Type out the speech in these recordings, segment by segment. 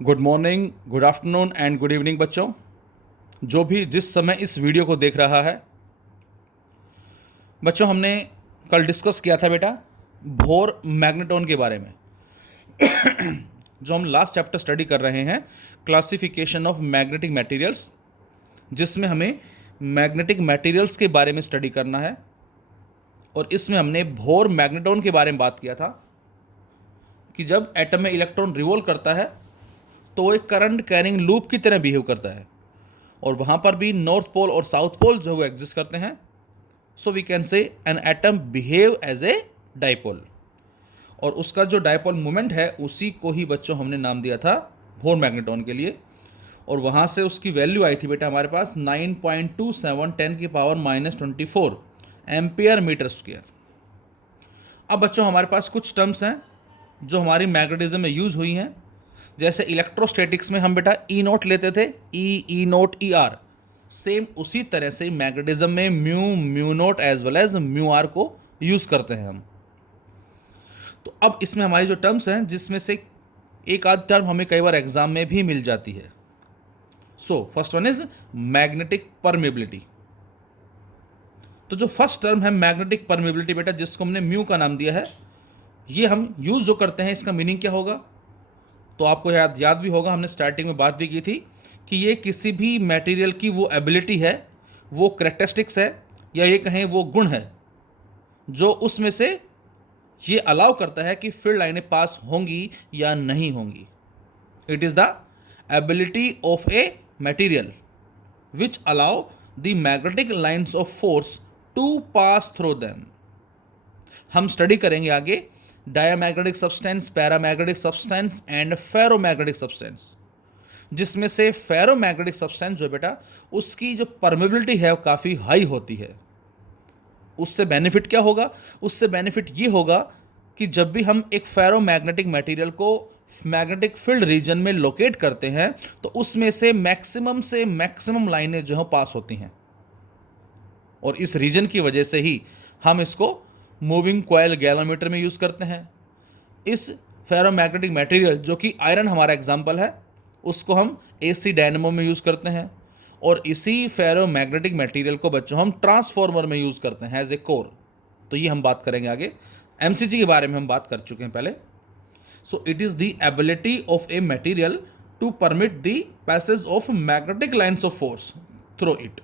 Good morning, good afternoon and good evening बच्चों। जो भी जिस समय इस वीडियो को देख रहा है, बच्चों हमने कल डिस्कस किया था बेटा बोहर मैग्नेट्रॉन के बारे में। जो हम लास्ट चैप्टर स्टडी कर रहे हैं, क्लासिफिकेशन ऑफ मैग्नेटिक मटेरियल्स, जिसमें हमें मैग्नेटिक मटेरियल्स के बारे में स्टडी करना है। और इसमें हमने बोहर मैग्नेट्रॉन के बारे में बात किया था कि जब एटम में इलेक्ट्रॉन रिवॉल्व करता है तो वो एक करंट कैरिंग लूप की तरह बिहेव करता है, और वहाँ पर भी नॉर्थ पोल और साउथ पोल जो है वो एग्जिस्ट करते हैं। So we can say an atom behave as a dipole, और उसका जो डाइपोल मोमेंट है उसी को ही बच्चों हमने नाम दिया था बोहर मैग्नेट्रॉन के लिए। और वहाँ से उसकी वैल्यू आई थी बेटा हमारे पास 9.27 10⁻⁻24 एम्पियर मीटर स्क्वायर। अब बच्चों हमारे पास कुछ टर्म्स हैं जो हमारी मैग्नेटिज्म में यूज़ हुई हैं। जैसे इलेक्ट्रोस्टैटिक्स में हम बेटा ई नोट लेते थे, E naught E R, same उसी तरह से मैग्नेटिज्म में mu naught as well as mu R को यूज़ करते हैं हम। तो अब इसमें हमारी जो टर्म्स हैं, जिसमें से एक आध टर्म हमें कई बार एग्जाम में भी मिल जाती है। So first one is magnetic permeability. तो जो फर्स्ट टर्म है मैग्नेटिक परमेबिलिटी बेटा, जिसको हमने म्यू का नाम दिया है, ये हम यूज़ जो करते हैं, इसका मीनिंग क्या होगा? तो आपको याद भी होगा, हमने स्टार्टिंग में बात भी की थी कि ये किसी भी मटेरियल की वो एबिलिटी है, वो करेक्टरिस्टिक्स है, या ये कहें वो गुण है, जो उसमें से ये अलाउ करता है कि फील्ड लाइनें पास होंगी या नहीं होंगी। It is the ability of a material which allow the magnetic lines of force to pass through them. हम स्टडी करेंगे आगे diamagnetic substance, paramagnetic substance and ferromagnetic substance, जिसमें से फेरोमैग्नेटिक सब्सटेंस जो बेटा उसकी जो परमेबिलिटी है वो काफ़ी हाई होती है। उससे बेनिफिट क्या होगा? उससे बेनिफिट ये होगा कि जब भी हम एक फेरोमैग्नेटिक मटेरियल को मैग्नेटिक फील्ड रीजन में लोकेट करते हैं तो उसमें से मैक्सिमम लाइनें जो है पास होती हैं, और इस रीजन की वजह से ही हम इसको मूविंग कॉइल गैलोमीटर में यूज़ करते हैं। इस फेरोमैग्नेटिक मटेरियल जो कि आयरन हमारा एग्जाम्पल है, उसको हम एसी डायनेमो में यूज़ करते हैं, और इसी फेरोमैग्नेटिक मटेरियल को बच्चों हम ट्रांसफॉर्मर में यूज़ करते हैं एज ए कोर। तो ये हम बात करेंगे आगे। एमसीजी के बारे में हम बात कर चुके हैं पहले। So it is the ability of a material to permit the passage of magnetic lines of force through it.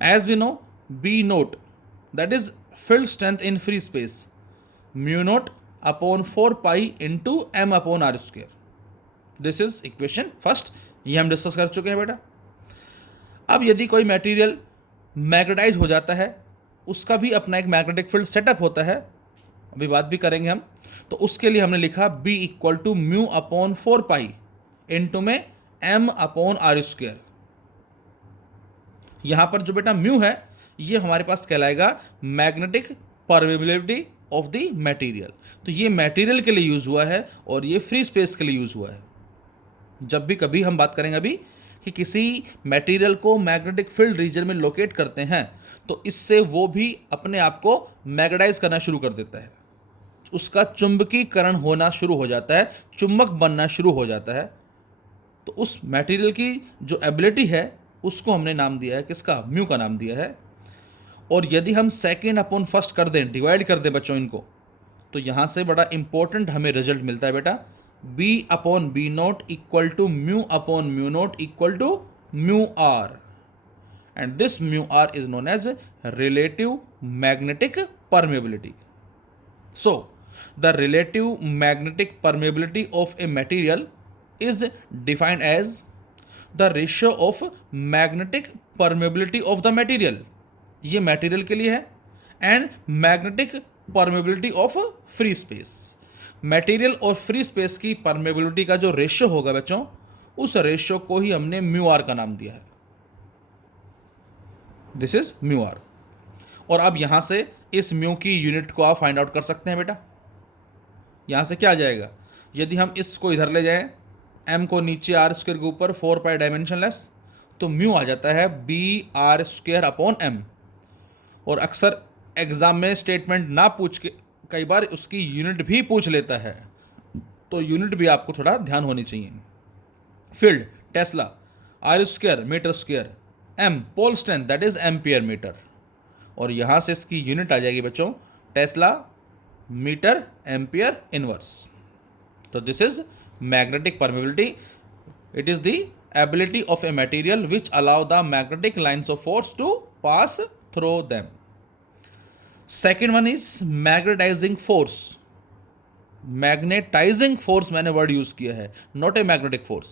As we know, B naught, that is field strength in free space, mu naught upon 4 pi into m upon r square. This is equation first, ये हम discuss कर चुके हैं बेटा। अब यदि कोई material magnetise हो जाता है, उसका भी अपना एक मैग्नेटिक फील्ड सेटअप होता है, अभी बात भी करेंगे हम। तो उसके लिए हमने लिखा B equal to mu upon 4 pi into में m अपॉन आर स्क्वेयर। यहाँ पर जो बेटा म्यू है ये हमारे पास कहलाएगा magnetic permeability of the material. तो ये मटेरियल के लिए यूज़ हुआ है और ये फ्री स्पेस के लिए यूज़ हुआ है। जब भी कभी हम बात करेंगे अभी कि किसी मटेरियल को मैग्नेटिक फील्ड रीजन में लोकेट करते हैं तो इससे वो भी अपने आप को मैग्नेटाइज करना शुरू कर देता है, उसका चुंबकीकरण होना शुरू हो जाता है, चुंबक बनना शुरू हो जाता है। तो उस मटेरियल की जो एबिलिटी है उसको हमने नाम दिया है, किसका? म्यू का नाम दिया है। और यदि हम सेकेंड अपॉन फर्स्ट कर दें, डिवाइड कर दें बच्चों इनको, तो यहाँ से बड़ा इंपॉर्टेंट हमें रिजल्ट मिलता है बेटा, B upon B naught equal to mu upon mu naught equal to mu R, and this mu R is known as relative magnetic permeability. So the relative magnetic permeability of a material is defined as the ratio of magnetic permeability of the material, ये material के लिए है, and magnetic permeability of free space. Material और free space की permeability का जो ratio होगा बच्चों, उस रेशियो को ही हमने म्यू आर का नाम दिया है। This is mu R. और अब यहां से इस म्यू की यूनिट को आप फाइंड आउट कर सकते हैं बेटा। यहां से क्या आ जाएगा? यदि हम इसको इधर ले जाएं, m को नीचे आर स्क्वायर के ऊपर 4 पाई डायमेंशनलेस, तो म्यू आ जाता है B R square upon M. और अक्सर एग्जाम में स्टेटमेंट ना पूछ के कई बार उसकी यूनिट भी पूछ लेता है। तो यूनिट भी आपको थोड़ा ध्यान होनी चाहिए। Field tesla, R square metre square, M pole strength that is ampere metre, और यहाँ से इसकी यूनिट आ जाएगी बच्चों टेस्ला मीटर एम्पियर इनवर्स। तो this is magnetic permeability, it is the ability of a material which allow the magnetic lines of force to pass through them. Second one is magnetizing force. Magnetizing force मैंने word use किया है, not a magnetic force.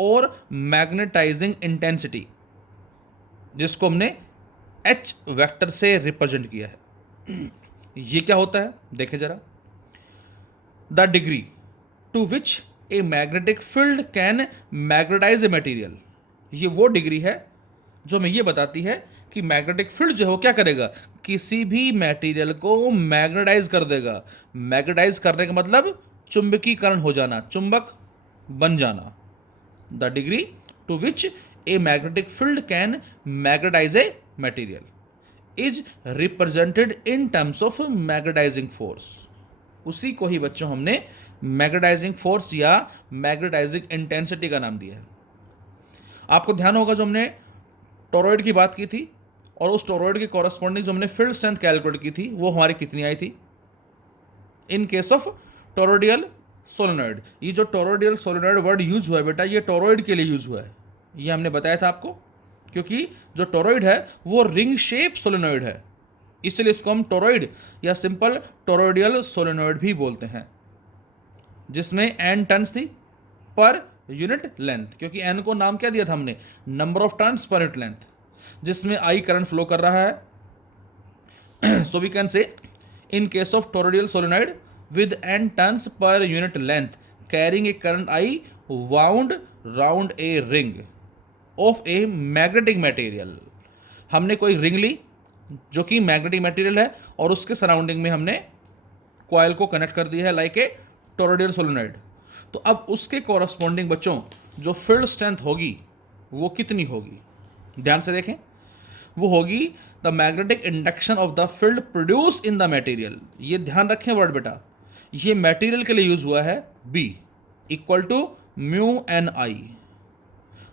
और magnetising intensity, जिसको हमने H vector से represent किया है। ये क्या होता है देखें जरा। The degree to which a magnetic field can magnetize a material, ये वो डिग्री है जो हमें ये बताती है कि मैग्नेटिक फील्ड जो है वो क्या करेगा, किसी भी मटेरियल को मैग्नेटाइज कर देगा। मैग्नेटाइज करने का मतलब चुंबकीकरण हो जाना, चुंबक बन जाना। The degree to which a magnetic field can magnetize a material is represented in terms of magnetizing force. उसी को ही बच्चों हमने मैग्नेटाइजिंग फोर्स या मैग्नेटाइजिंग इंटेंसिटी का नाम दिया है। आपको ध्यान होगा जो हमने टोरॉइड की बात की थी, और उस टोरॉइड के कॉरस्पॉन्डिंग जो हमने फील्ड स्ट्रेंथ कैलकुलेट की थी वो हमारी कितनी आई थी इन केस ऑफ टोरोडियल सोलेनॉइड। ये जो टोरोडियल सोलेनॉइड वर्ड यूज हुआ है बेटा, ये टोरॉइड के लिए यूज हुआ है, ये हमने बताया था आपको, क्योंकि जो टोरॉइड है वो रिंग शेप सोलेनॉइड है, इसलिए इसको हम टोरॉइड या सिंपल टोरोडियल सोलेनॉइड भी बोलते हैं, जिसमें एन टर्न्स थी पर यूनिट लेंथ, क्योंकि एन को नाम क्या दिया था हमने, number of turns per unit length, जिसमें आई करंट फ्लो कर रहा है। सो we can say in case of toroidal solenoid with N turns per unit length carrying a current I wound round a ring of a magnetic material. हमने कोई ring ली जो कि magnetic material है, और उसके सराउंडिंग में हमने कॉइल को कनेक्ट कर दिया है लाइक ए टोरोडियल सोलेनॉइड। तो अब उसके कॉरस्पॉन्डिंग बच्चों जो फील्ड स्ट्रेंथ होगी वो कितनी होगी, ध्यान से देखें, वो होगी the magnetic induction of the field produce in the material. ये ध्यान रखें वर्ड बेटा, ये मटेरियल के लिए यूज हुआ है, B equal to mu N I.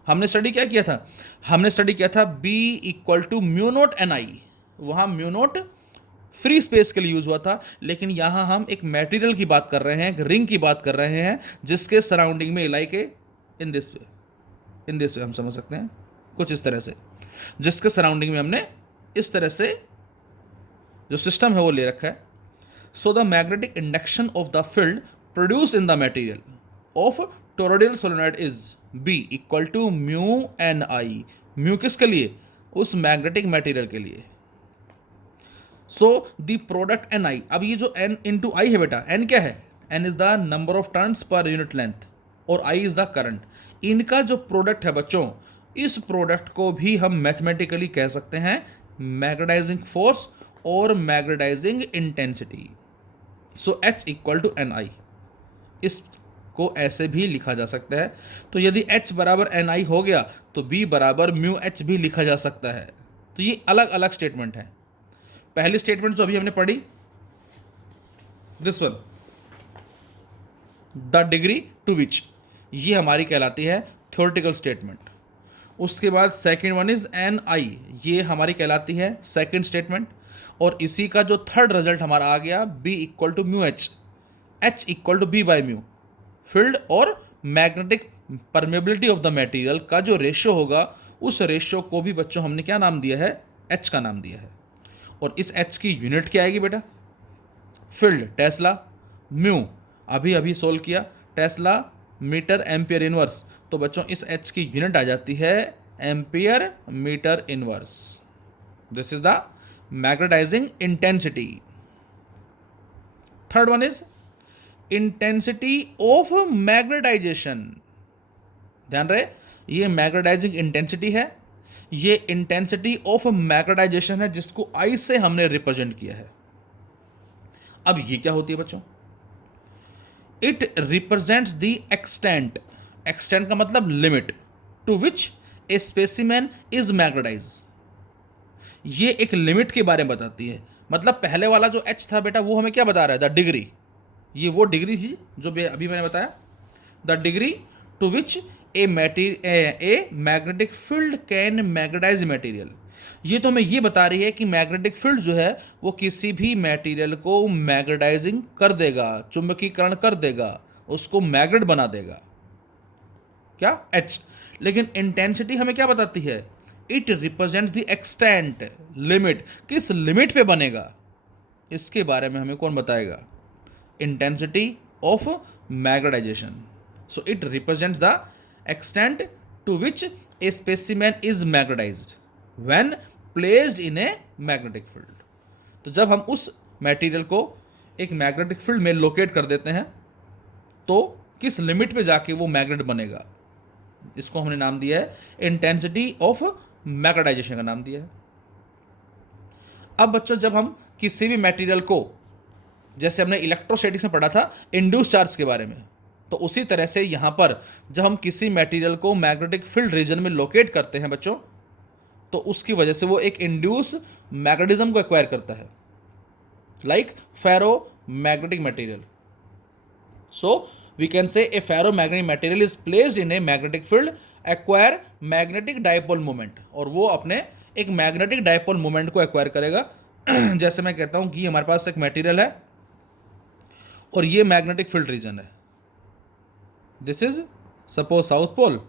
हमने स्टडी क्या किया था, हमने स्टडी किया था B equal to mu naught N I. वहाँ म्यू नोट फ्री स्पेस के लिए यूज हुआ था, लेकिन यहाँ हम एक मटेरियल की बात कर रहे हैं, एक रिंग की बात कर रहे हैं, जिसके सराउंडिंग में लाइक इन दिस वे हम समझ सकते हैं कुछ इस तरह से, जिसके सराउंडिंग में हमने इस तरह से जो सिस्टम है वो ले रखा है। So the magnetic induction of the field produce in the material of toroidal solenoid is B equal to mu N I. Mu किसके लिए, उस मैग्नेटिक मटेरियल के लिए। So the product N I, अब ये जो एन इंटू आई है बेटा, एन क्या है, N is the number of turns per unit length और आई इज द करंट। इनका जो प्रोडक्ट है बच्चों, इस प्रोडक्ट को भी हम मैथमेटिकली कह सकते हैं मैग्नेटाइजिंग फोर्स और magnetising intensity. So H equal to N I, इसको ऐसे भी लिखा जा सकता है। तो यदि एच बराबर एन आई हो गया तो बी बराबर म्यू एच भी लिखा जा सकता है। तो ये अलग अलग स्टेटमेंट है। पहली स्टेटमेंट जो अभी हमने पढ़ी, this one, the degree to which, ये हमारी कहलाती है थ्योरेटिकल स्टेटमेंट। उसके बाद second one is N I, ये हमारी कहलाती है सेकेंड स्टेटमेंट। और इसी का जो थर्ड रिजल्ट हमारा आ गया B equal to mu H, H equal to B by mu. Field और magnetic permeability of the material का जो रेशियो होगा, उस रेशियो को भी बच्चों हमने क्या नाम दिया है, एच का नाम दिया है। और इस एच की यूनिट क्या आएगी बेटा, फील्ड टेस्ला, म्यू अभी अभी सोल्व किया, टेस्ला मीटर एम्पियर इनवर्स। तो बच्चों इस एच की यूनिट आ जाती है ampere metre inverse. This is the magnetizing intensity. Third one is intensity of magnetization. ध्यान रहे, ये मैग्नेटाइजिंग इंटेंसिटी है, ये इंटेंसिटी ऑफ मैग्नेटाइजेशन है, जिसको आई से हमने रिप्रेजेंट किया है। अब ये क्या होती है बच्चों, it represents the extent, extent का मतलब limit, to which a specimen is magnetize. ये एक लिमिट के बारे में बताती है। मतलब पहले वाला जो एच था बेटा, वो हमें क्या बता रहा है, द डिग्री, ये वो डिग्री थी जो अभी मैंने बताया, the degree to which a magnetic field can magnetize material. ये तो हमें ये बता रही है कि मैग्नेटिक फील्ड जो है वो किसी भी मटेरियल को मैग्नेटाइजिंग कर देगा, चुंबकीकरण कर देगा, उसको मैग्नेट बना देगा, क्या एच। लेकिन इंटेंसिटी हमें क्या बताती है, it represents the extent, limit, किस लिमिट पे बनेगा, इसके बारे में हमें कौन बताएगा, intensity of magnetization. So it represents the extent to which a specimen is magnetized when placed in a magnetic field. तो जब हम उस मटेरियल को एक मैग्नेटिक फील्ड में लोकेट कर देते हैं तो किस लिमिट पे जाके वो मैग्नेट बनेगा, इसको हमने नाम दिया है इंटेंसिटी ऑफ मैग्नेटाइजेशन का नाम दिया है। अब बच्चों जब हम किसी भी मटेरियल को, जैसे हमने इलेक्ट्रोस्टैटिक्स में पढ़ा था इंड्यूस चार्ज के बारे में, तो उसी तरह से यहाँ पर जब हम किसी मटेरियल को मैग्नेटिक फील्ड रीजन में लोकेट करते हैं बच्चों, तो उसकी वजह से वो एक इंड्यूस मैग्नेटिज्म को एक्वायर करता है, like ferromagnetic material. So we can say a ferromagnetic material is placed in a magnetic field acquire magnetic dipole moment, और वो अपने एक मैग्नेटिक डायपोल मोमेंट को एक्वायर करेगा। जैसे मैं कहता हूँ कि हमारे पास एक मटेरियल है और ये मैग्नेटिक फील्ड रीजन है, this is suppose south pole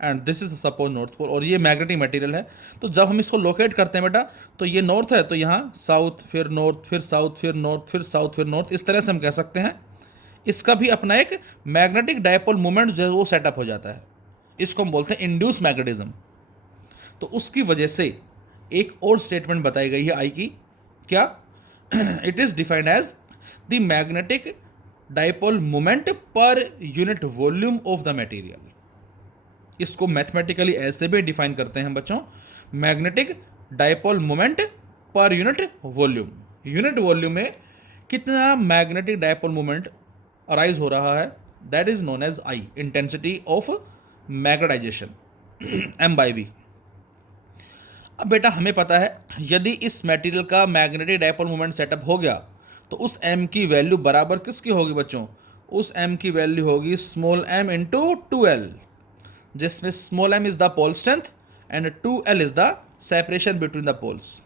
and this is suppose north pole, और ये मैग्नेटिक मटेरियल है। तो जब हम इसको लोकेट करते हैं बेटा, तो ये नॉर्थ है तो यहाँ साउथ, फिर नॉर्थ, फिर साउथ, फिर नॉर्थ, फिर साउथ, फिर नॉर्थ, इस तरह से हम कह सकते हैं। इसका भी अपना एक मैग्नेटिक डायपोल मोमेंट जो है वो सेटअप हो जाता है, इसको हम बोलते हैं इंड्यूस मैग्नेटिज्म। तो उसकी वजह से एक और स्टेटमेंट बताई गई है आई की, क्या, it is defined as the magnetic dipole moment per unit volume of the material. इसको मैथमेटिकली ऐसे भी डिफाइन करते हैं बच्चों, magnetic dipole moment per unit volume. Unit volume में कितना मैग्नेटिक डायपोल मोमेंट अराइज हो रहा है, that is known as I, intensity of magnetization, M/V। अब बेटा हमें पता है यदि इस मटेरियल का मैग्नेटिक डायपोल मोमेंट सेटअप हो गया तो उस m की वैल्यू बराबर किसकी होगी बच्चों, उस m की वैल्यू होगी स्मॉल m इंटू 2l, जिसमें small m is the pole strength and 2l is the separation between the poles.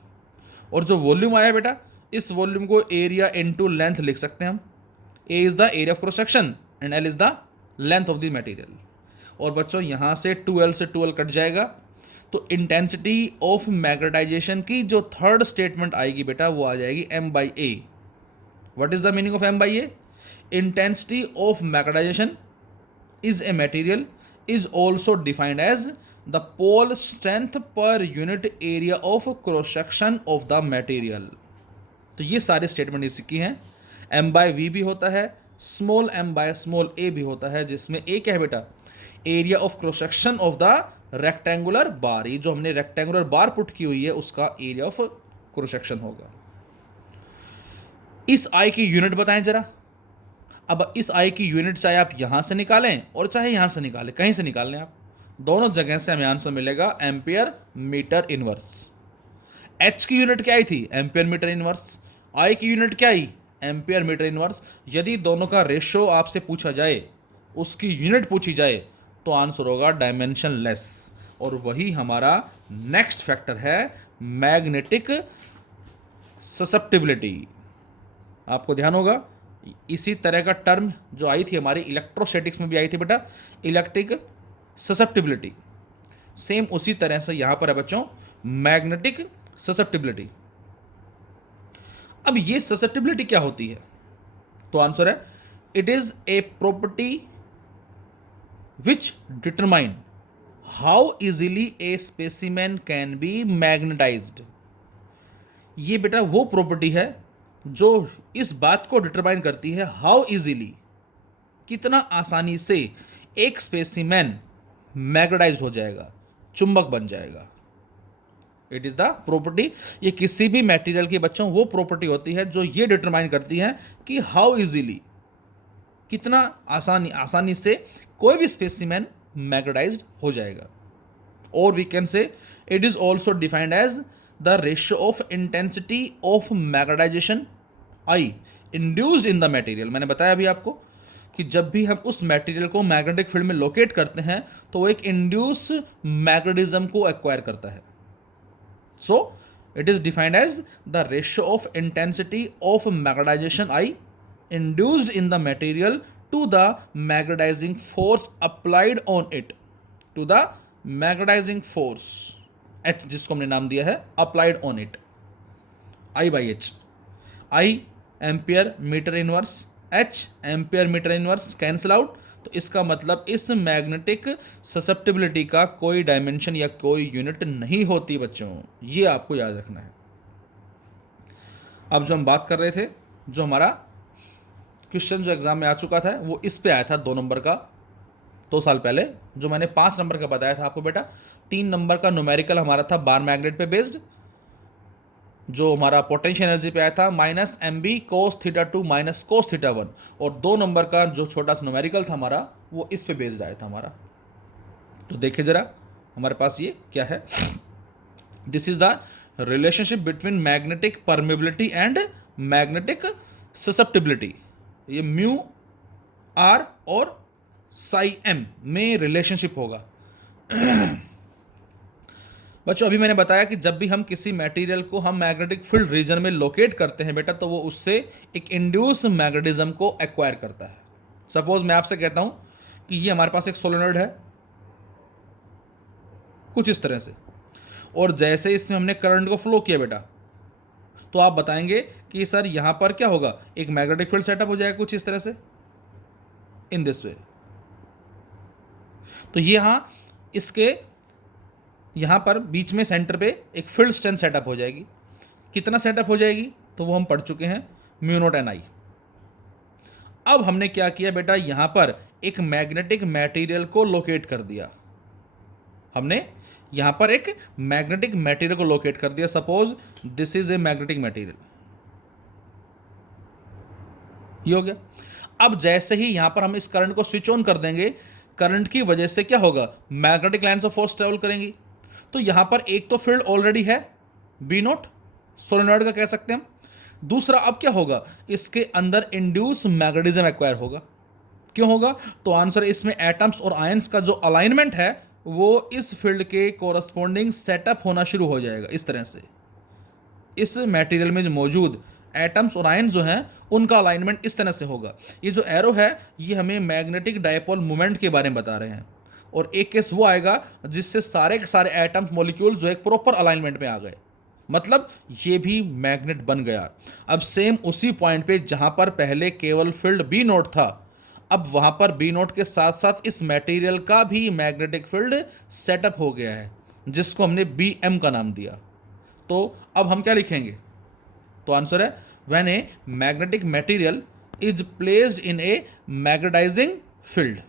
और जो वॉल्यूम आया बेटा, इस वॉल्यूम को एरिया इंटू लेंथ लिख सकते हैं हम, a is the area of cross section and l is the length of the material. और बच्चों यहाँ से 2l से 2l कट जाएगा, तो इंटेंसिटी ऑफ मैग्नेटाइजेशन की जो थर्ड स्टेटमेंट आएगी बेटा वो आ जाएगी M/A। What is the meaning of M/A? Intensity of magnetization is a material is also defined as the pole strength per unit area of cross section of the material. तो ये सारे statement इसकी हैं। M/V भी होता है, small m/a भी होता है, जिसमें a क्या है बेटा, area of cross section of the rectangular bar, ये जो हमने रेक्टेंगुलर बार पुट की हुई है उसका एरिया ऑफ क्रॉस सेक्शन होगा। इस आई की यूनिट बताएं जरा। अब इस आई की यूनिट चाहे आप यहां से निकालें और चाहे यहां से निकालें, कहीं से निकाल लें आप, दोनों जगह से हमें आंसर मिलेगा एम्पियर मीटर इनवर्स। एच की यूनिट क्या आई थी, एम्पियर मीटर इनवर्स। आई की यूनिट क्या आई, एम्पियर मीटर इनवर्स। यदि दोनों का रेशो आपसे पूछा जाए, उसकी यूनिट पूछी जाए, तो आंसर होगा डायमेंशन लेस। और वही हमारा नेक्स्ट फैक्टर है मैग्नेटिक ससेप्टिबिलिटी। आपको ध्यान होगा इसी तरह का टर्म जो आई थी हमारी इलेक्ट्रोस्टैटिक्स में भी आई थी बेटा, इलेक्ट्रिक ससेप्टिबिलिटी, सेम उसी तरह से यहां पर है बच्चों मैग्नेटिक ससेप्टिबिलिटी। अब ये ससेप्टिबिलिटी क्या होती है, तो आंसर है it is a property which determine how easily A specimen can be magnetised. ये बेटा वो प्रॉपर्टी है जो इस बात को डिटरमाइन करती है हाउ इजीली, कितना आसानी से एक स्पेसिमेन मैग्नेटाइज हो जाएगा, चुंबक बन जाएगा। इट इज द प्रॉपर्टी, ये किसी भी मटेरियल की बच्चों वो प्रॉपर्टी होती है जो ये डिटरमाइन करती है कि हाउ इजीली, कितना आसानी से कोई भी स्पेसिमेन मैग्नेटाइज्ड हो जाएगा। और we can say it is also defined as the ratio of intensity of magnetization I induced in the material, मैंने बताया अभी आपको कि जब भी हम उस मटेरियल को मैग्नेटिक फील्ड में लोकेट करते हैं तो वो एक इंड्यूस मैग्नेटिज्म को एक्वायर करता है. So it is defined as the ratio of intensity of magnetization I induced in the material to the magnetizing force applied on it, to the magnetizing force H, जिसको हमने नाम दिया है applied on it, I by H. I ampere metre inverse, H ampere metre inverse, cancel out. तो इसका मतलब इस magnetic susceptibility का कोई डायमेंशन या कोई यूनिट नहीं होती बच्चों, ये आपको याद रखना है. अब जो हम बात कर रहे थे, जो हमारा क्वेश्चन जो एग्जाम में आ चुका था वो इस पे आया था 2 नंबर का 2 साल पहले. जो मैंने 5 नंबर का बताया था आपको बेटा, 3 नंबर का न्यूमेरिकल हमारा था बार मैग्नेट पे बेस्ड, जो हमारा पोटेंशियल एनर्जी पे आया था minus M B cos theta 2 minus cos theta 1, और 2 नंबर का जो छोटा सा न्यूमेरिकल था हमारा वो इस पे बेस्ड आया था हमारा. तो देखिए जरा हमारे पास ये क्या है. This is the relationship between magnetic permeability and magnetic susceptibility. ये म्यू आर और साई एम में रिलेशनशिप होगा. बच्चों अभी मैंने बताया कि जब भी हम किसी मटेरियल को हम मैग्नेटिक फील्ड रीजन में लोकेट करते हैं बेटा, तो वो उससे एक इंड्यूस मैग्नेटिज्म को एक्वायर करता है. सपोज मैं आपसे कहता हूं कि ये हमारे पास एक सोलेनॉइड है कुछ इस तरह से, और जैसे इसमें हमने करंट को फ्लो किया बेटा, तो आप बताएंगे कि सर यहां पर क्या होगा, एक मैग्नेटिक फील्ड सेटअप हो जाएगा कुछ इस तरह से, इन दिस वे. तो यहां इसके यहाँ पर बीच में सेंटर पे एक फील्ड स्ट्रेंथ सेटअप हो जाएगी. कितना सेटअप हो जाएगी तो वो हम पढ़ चुके हैं, म्यू नॉट एन आई. अब हमने क्या किया बेटा, यहाँ पर एक मैग्नेटिक मटेरियल को लोकेट कर दिया. हमने यहाँ पर एक मैग्नेटिक मटेरियल को लोकेट कर दिया. Suppose this is a magnetic material, ये हो गया. अब जैसे ही यहाँ पर हम इस करंट को स्विच ऑन कर देंगे, करंट की वजह से क्या होगा, magnetic lines of force travel करेंगी. तो यहां पर एक तो फील्ड ऑलरेडी है बी नॉट, सोलेनॉइड का कह सकते हैं हम. दूसरा अब क्या होगा, इसके अंदर इंड्यूस मैग्नेटिज्म एक्वायर होगा. क्यों होगा, तो आंसर इसमें एटम्स और आयंस का जो अलाइनमेंट है वो इस फील्ड के कोरस्पॉन्डिंग सेटअप होना शुरू हो जाएगा. इस तरह से इस मटेरियल में जो मौजूद एटम्स और आयंस जो हैं उनका अलाइनमेंट इस तरह से होगा. ये जो एरो है ये हमें मैग्नेटिक डायपोल मोमेंट के बारे में बता रहे हैं. और एक केस वो आएगा जिससे सारे के सारे एटम्स मॉलिक्यूल्स जो एक प्रॉपर अलाइनमेंट में आ गए, मतलब ये भी मैग्नेट बन गया. अब सेम उसी पॉइंट पे जहां पर पहले केवल फील्ड बी नोट था, अब वहां पर बी नोट के साथ साथ इस मटेरियल का भी मैग्नेटिक फील्ड सेटअप हो गया है, जिसको हमने बी एम का नाम दिया. तो अब हम क्या लिखेंगे, तो आंसर है when a magnetic material is placed in a magnetizing field.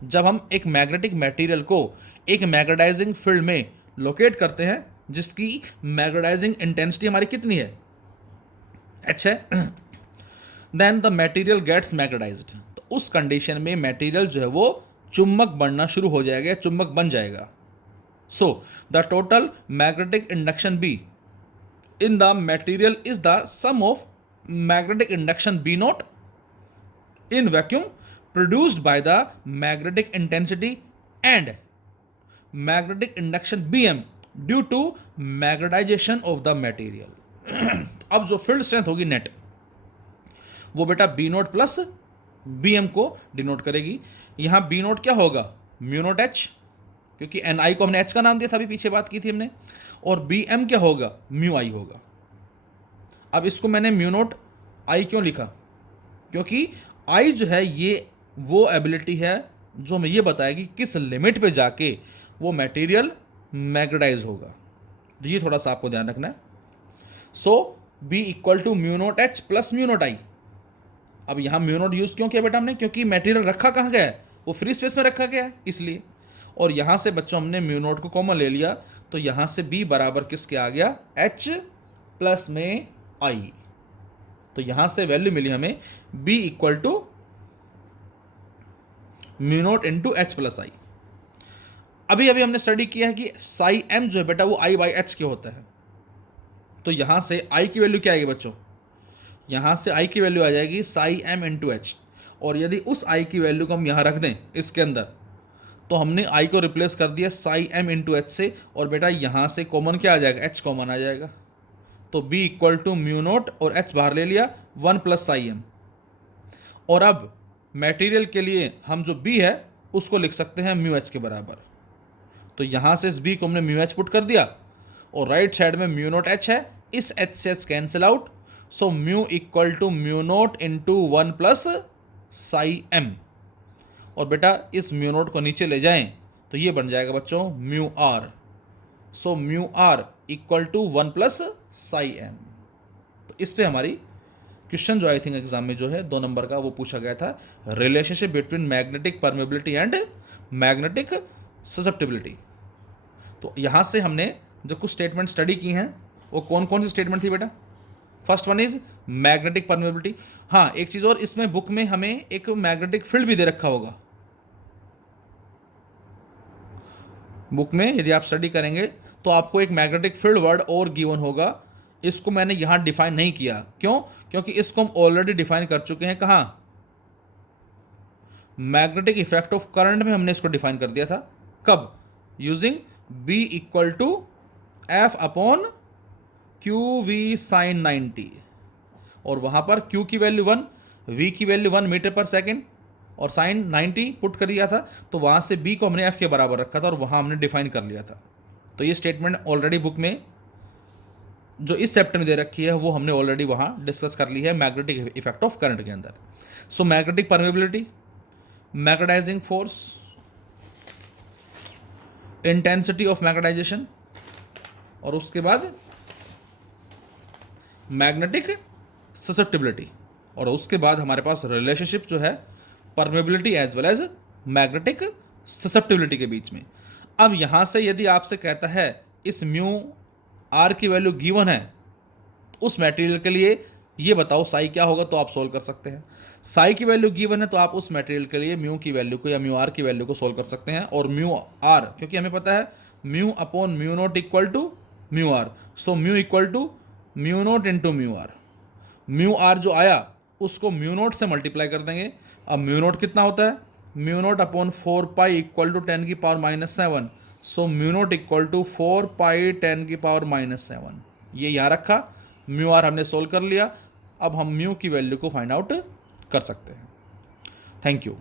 जब हम एक मैग्नेटिक मटेरियल को एक मैग्नेटाइजिंग फील्ड में लोकेट करते हैं जिसकी मैग्नेटाइजिंग इंटेंसिटी हमारी कितनी है, एच है, then the material gets magnetized. तो उस कंडीशन में मटेरियल जो है वो चुंबक बनना शुरू हो जाएगा, चुंबक बन जाएगा. So the total magnetic induction B in the material is the sum of magnetic induction B naught in vacuum produced by the magnetic intensity and magnetic induction Bm due to magnetization of the material. अब जो field strength होगी net, वो बेटा B naught plus B M को denote करेगी. यहाँ B naught क्या होगा, म्यू नोट एच, क्योंकि एन आई को हमने एच का नाम दिया था, अभी पीछे बात की थी हमने. और बी एम क्या होगा, म्यू आई होगा. अब इसको मैंने म्यू नोट आई क्यों लिखा, क्योंकि आई जो है ये वो एबिलिटी है जो हमें ये बताएगी किस लिमिट पे जाके वो मटेरियल मैग्नेटाइज होगा. तो ये थोड़ा सा आपको ध्यान रखना है. So B equal to mu naught H plus mu naught I. अब यहाँ म्यू नोट यूज़ क्यों किया बेटा हमने, क्योंकि मटेरियल रखा कहाँ गया है, वो फ्री स्पेस में रखा गया है इसलिए. और यहाँ से बच्चों हमने म्यू नोट को कॉमन ले लिया, तो यहाँ से बी बराबर किसके आ गया, एच प्लस में आई. तो यहाँ से वैल्यू मिली हमें B equal to mu naught into H plus I. अभी अभी हमने स्टडी किया है कि साई एम जो है बेटा वो आई बाई एच के होता है. तो यहाँ से आई की वैल्यू क्या आएगी बच्चों, यहाँ से आई की वैल्यू आ जाएगी साई एम इंटू एच, और यदि उस आई की वैल्यू को हम यहाँ रख दें इसके अंदर, तो हमने आई को रिप्लेस कर दिया साई एम इंटू एच से, और बेटा यहाँ से कॉमन क्या आ जाएगा, एच कॉमन आ जाएगा। तो B equal to mu naught और एच बाहर ले लिया, 1 प्लस साई एम। और अब मटेरियल के लिए हम जो बी है उसको लिख सकते हैं म्यू एच के बराबर। तो यहाँ से इस बी को हमने म्यू एच पुट कर दिया, और राइट साइड में म्यू नोट एच है, इस एच से H cancel out, so mu equal to mu naught into 1 plus psi M. और बेटा इस म्यू नोट को नीचे ले जाएं तो ये बन जाएगा बच्चों mu R. So mu R equal to 1 plus psi M. तो इस पे हमारी क्वेश्चन जो आई थिंक एग्जाम में जो है 2 नंबर का वो पूछा गया था, relationship between magnetic permeability and magnetic susceptibility. तो यहाँ से हमने जो कुछ स्टेटमेंट स्टडी की हैं वो कौन कौन सी स्टेटमेंट थी बेटा? First one is magnetic permeability. हाँ, एक चीज़ और, इसमें बुक में हमें एक मैग्नेटिक फील्ड भी दे रखा होगा। बुक में यदि आप स्टडी करेंगे तो आपको एक मैग्नेटिक फील्ड वर्ड और गिवन होगा। इसको मैंने यहाँ डिफाइन नहीं किया, क्यों? क्योंकि इसको हम ऑलरेडी डिफाइन कर चुके हैं। कहाँ? मैग्नेटिक इफेक्ट ऑफ करंट में हमने इसको डिफाइन कर दिया था। कब? Using B equal to F upon Q V sine 90, और वहाँ पर Q की वैल्यू 1, V की वैल्यू 1 मीटर पर सेकेंड और साइन 90 पुट कर दिया था, तो वहाँ से B को हमने F के बराबर रखा था और वहाँ हमने डिफाइन कर लिया था। तो ये स्टेटमेंट ऑलरेडी बुक में जो इस चैप्टर में दे रखी है वो हमने ऑलरेडी वहाँ डिस्कस कर ली है मैग्नेटिक इफेक्ट ऑफ करंट के अंदर। सो magnetic permeability, magnetizing force, intensity of magnetization, और उसके बाद मैग्नेटिक ससेप्टिबिलिटी, और उसके बाद हमारे पास रिलेशनशिप जो है permeability as well as magnetic susceptibility के बीच में। अब यहाँ से यदि आपसे कहता है इस म्यू आर की वैल्यू गिवन है, तो उस मटेरियल के लिए ये बताओ साई क्या होगा, तो आप सोल्व कर सकते हैं। साई की वैल्यू गिवन है तो आप उस मटेरियल के लिए म्यू की वैल्यू को या म्यू आर की वैल्यू को सोल्व कर सकते हैं। और म्यू आर, क्योंकि हमें पता है mu upon mu naught equal to mu R, so mu equal to mu naught into mu R. Mu R जो आया उसको म्यू नोट से मल्टीप्लाई कर देंगे। अब म्यू नोट कितना होता है? Mu naught upon 4 pi equal to 10 की power -7, so mu naught equal to 4 pi 10 की पावर -7। ये यहाँ रखा, म्यू आर हमने सोल्व कर लिया। अब हम म्यू की वैल्यू को फाइंड आउट कर सकते हैं। Thank you.